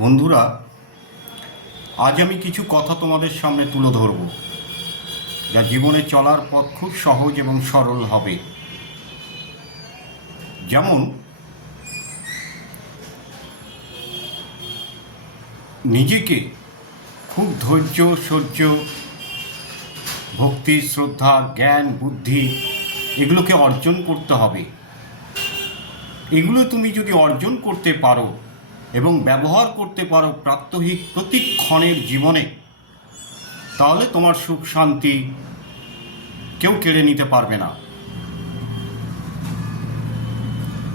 বন্ধুরা, আজ আমি কিছু কথা তোমাদের সামনে তুলে ধরব, যা জীবনে চলার পথ খুব সহজ এবং সরল হবে। যেমন নিজেকে খুব ধৈর্য, সহ্য, ভক্তি, শ্রদ্ধা, জ্ঞান, বুদ্ধি এগুলোকে অর্জন করতে হবে। এগুলো তুমি যদি অর্জন করতে পারো এবং ব্যবহার করতে পারো প্রাত্যহিক প্রতিক্ষণের জীবনে, তাহলে তোমার সুখ শান্তি কেউ কেড়ে নিতে পারবে না।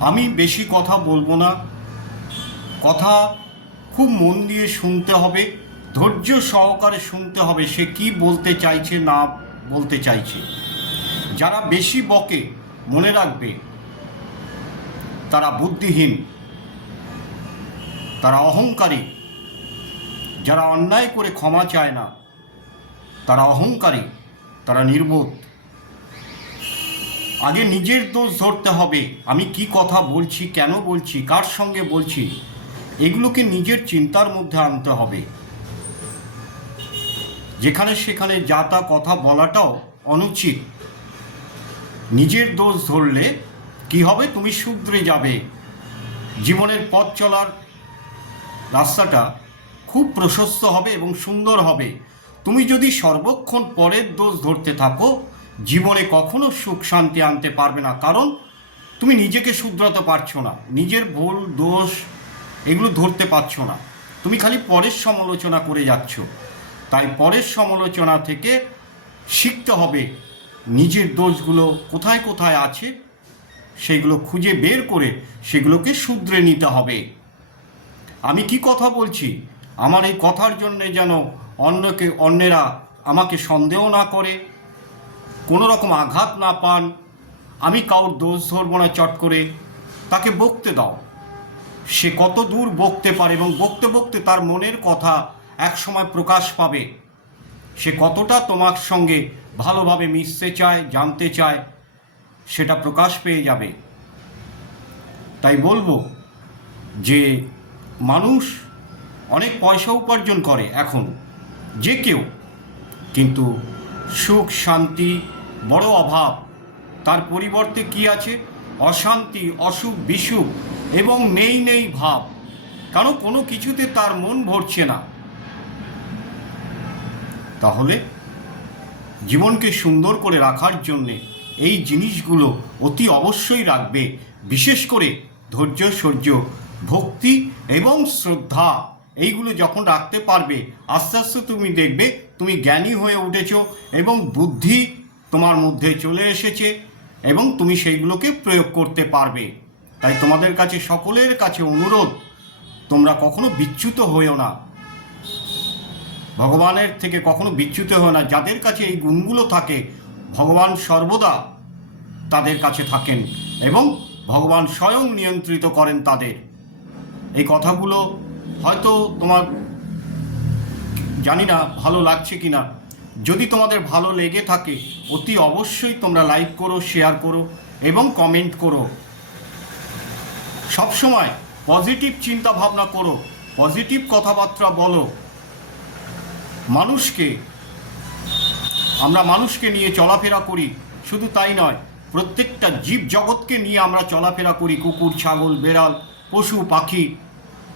আমি বেশি কথা বলবো না, কথা খুব মন দিয়ে শুনতে হবে, ধৈর্য সহকারে শুনতে হবে সে কি বলতে চাইছে না বলতে চাইছে। যারা বেশি বকে, মনে রাখবে তারা বুদ্ধিহীন, তারা অহংকারী। যারা অন্যায় করে ক্ষমা চায় না তারা অহংকারী, তারা নির্বোধ। আগে নিজের দোষ ধরতে হবে। আমি কি কথা বলছি, কেন বলছি, কার সঙ্গে বলছি, এগুলোকে নিজের চিন্তার মধ্যে আনতে হবে। যেখানে সেখানে যা তা কথা বলাটাও অনুচিত। নিজের দোষ ধরলে কি হবে, তুমি শুধরে যাবে। জীবনের পথ চলার রাস্তাটা খুব প্রশস্ত হবে এবং সুন্দর হবে। তুমি যদি সর্বক্ষণ পরের দোষ ধরতে থাকো, জীবনে কখনো সুখ শান্তি আনতে পারবে না। কারণ তুমি নিজেকে শুধরাতে পারছো না, নিজের ভুল দোষ এগুলো ধরতে পারছো না, তুমি খালি পরের সমালোচনা করে যাচ্ছ। তাই পরের সমালোচনা থেকে শিখতে হবে নিজের দোষগুলো কোথায় কোথায় আছে, সেগুলো খুঁজে বের করে সেগুলোকে শুধরে নিতে হবে। আমি কি কথা বলছি, আমার এই কথার জন্যে যেন অন্যেরা আমাকে সন্দেহ না করে, কোনো রকম আঘাত না পান। আমি কাউর দোষ ধরব না চট করে, তাকে বকতে দাও। সে কত দূর বকতে পারে এবং বকতে বকতে তার মনের কথা এক সময় প্রকাশ পাবে। সে কতটা তোমার সঙ্গে ভালোভাবে মিশতে চায়, জানতে চায়, সেটা প্রকাশ পেয়ে যাবে। তাই বলবো যে মানুষ অনেক পয়সা উপার্জন করে এখন, যে কেউ, কিন্তু সুখ শান্তি বড় অভাব। তার পরিবর্তে কি আছে, অশান্তি, অসুখ বিসুখ এবং নেই নেই ভাব। কারণ কোনো কিছুতে তার মন ভরছে না। তাহলে জীবনকে সুন্দর করে রাখার জন্যে এই জিনিসগুলো অতি অবশ্যই রাখবে। বিশেষ করে ধৈর্য, সহ্য, ভক্তি এবং শ্রদ্ধা, এইগুলো যখন রাখতে পারবে, আস্তে আস্তে তুমি দেখবে তুমি জ্ঞানী হয়ে উঠেছ এবং বুদ্ধি তোমার মধ্যে চলে এসেছে এবং তুমি সেইগুলোকে প্রয়োগ করতে পারবে। তাই তোমাদের কাছে, সকলের কাছে অনুরোধ, তোমরা কখনো বিচ্যুত হইও না, ভগবানের থেকে কখনো বিচ্যুত হয় না। যাদের কাছে এই গুণগুলো থাকে, ভগবান সর্বদা তাদের কাছে থাকেন এবং ভগবান স্বয়ং নিয়ন্ত্রিত করেন তাদের। এই কথাগুলো হয়তো তোমার জানি না ভালো লাগছে কি না। যদি তোমাদের ভালো লেগে থাকে, অতি অবশ্যই তোমরা লাইক করো, শেয়ার করো এবং কমেন্ট করো। সবসময় পজিটিভ চিন্তা ভাবনা করো, পজিটিভ কথাবার্তা বলো। আমরা মানুষকে নিয়ে চলাফেরা করি, শুধু তাই নয়, প্রত্যেকটা জীব জগৎকে নিয়ে আমরা চলাফেরা করি। কুকুর, ছাগল, বেড়াল, পশু পাখি,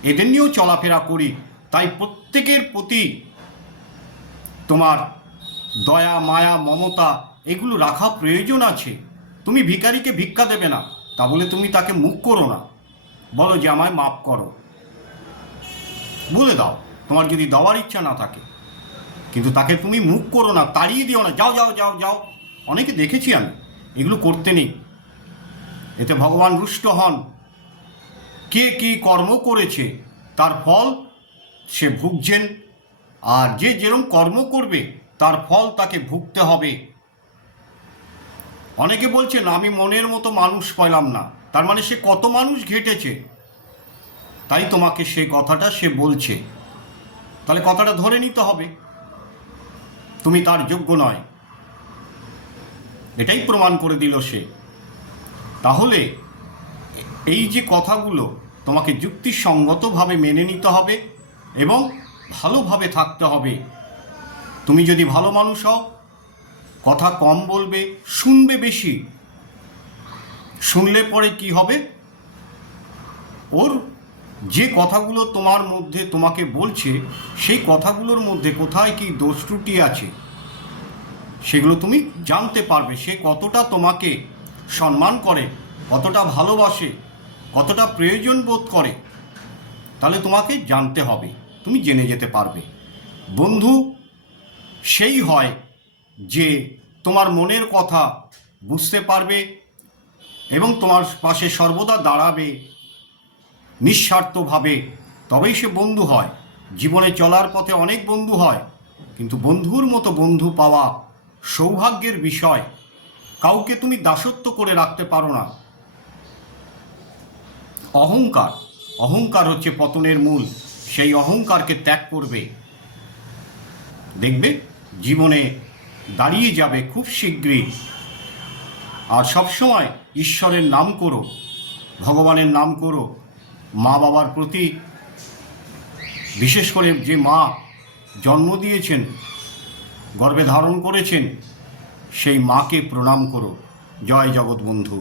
এদের নিয়েও চলাফেরা করি। তাই প্রত্যেকের প্রতি তোমার দয়া, মায়া, মমতা এগুলো রাখা প্রয়োজন আছে। তুমি ভিখারিকে ভিক্ষা দেবে না, তা বলে তুমি তাকে মুখ করো না। বলো যে আমায় মাফ করো, বলে দাও তোমার যদি দেওয়ার ইচ্ছা না থাকে। কিন্তু তাকে তুমি মুখ করো না, তাড়িয়ে দিও না, যাও যাও যাও যাও। অনেকে দেখেছি আমি, এগুলো করতে নেই। এতে ভগবান রুষ্ট হন। কে কী কর্ম করেছে তার ফল সে ভুগছেন, আর যে যেরকম কর্ম করবে তার ফল তাকে ভুগতে হবে। অনেকে বলছেন আমি মনের মতো মানুষ পেলাম না, তার মানে সে কত মানুষ ঘেটেছে, তাই তোমাকে সে কথাটা সে বলছে। তাহলে কথাটা ধরে নিতে হবে, তুমি তার যোগ্য নয়, এটাই প্রমাণ করে দিল সে। তাহলে এই যে কথাগুলো, তোমাকে যুক্তিসঙ্গতভাবে মেনে নিতে হবে এবং ভালোভাবে থাকতে হবে। তুমি যদি ভালো মানুষ হও, কথা কম বলবে, শুনবে বেশি। শুনলে পরে কি হবে, ওর যে কথাগুলো তোমার মধ্যে তোমাকে বলছে, সেই কথাগুলোর মধ্যে কোথায় কি দোষ ত্রুটি আছে সেগুলো তুমি জানতে পারবে। সে কতটা তোমাকে সম্মান করে, কতটা ভালোবাসে, কতটা প্রয়োজন বোধ করে, তাহলে তোমাকে জানতে হবে, তুমি জেনে যেতে পারবে। বন্ধু সেই হয় যে তোমার মনের কথা বুঝতে পারবে এবং তোমার পাশে সর্বদা দাঁড়াবে নিঃস্বার্থভাবে, তবেই সে বন্ধু হয়। জীবনে চলার পথে অনেক বন্ধু হয়, কিন্তু বন্ধুর মতো বন্ধু পাওয়া সৌভাগ্যের বিষয়। কাউকে তুমি দাসত্ব করে রাখতে পারো না। অহংকার, অহংকার হচ্ছে পতনের মূল। সেই অহংকারকে ত্যাগ করবে, দেখবে জীবনে দাঁড়িয়ে যাবে খুব শীঘ্রই। আর সবসময় ঈশ্বরের নাম করো, ভগবানের নাম করো। মা বাবার প্রতি, বিশেষ করে যে মা জন্ম দিয়েছেন, গর্ভে ধারণ করেছেন, সেই মাকে প্রণাম করো। জয় জগৎবন্ধু।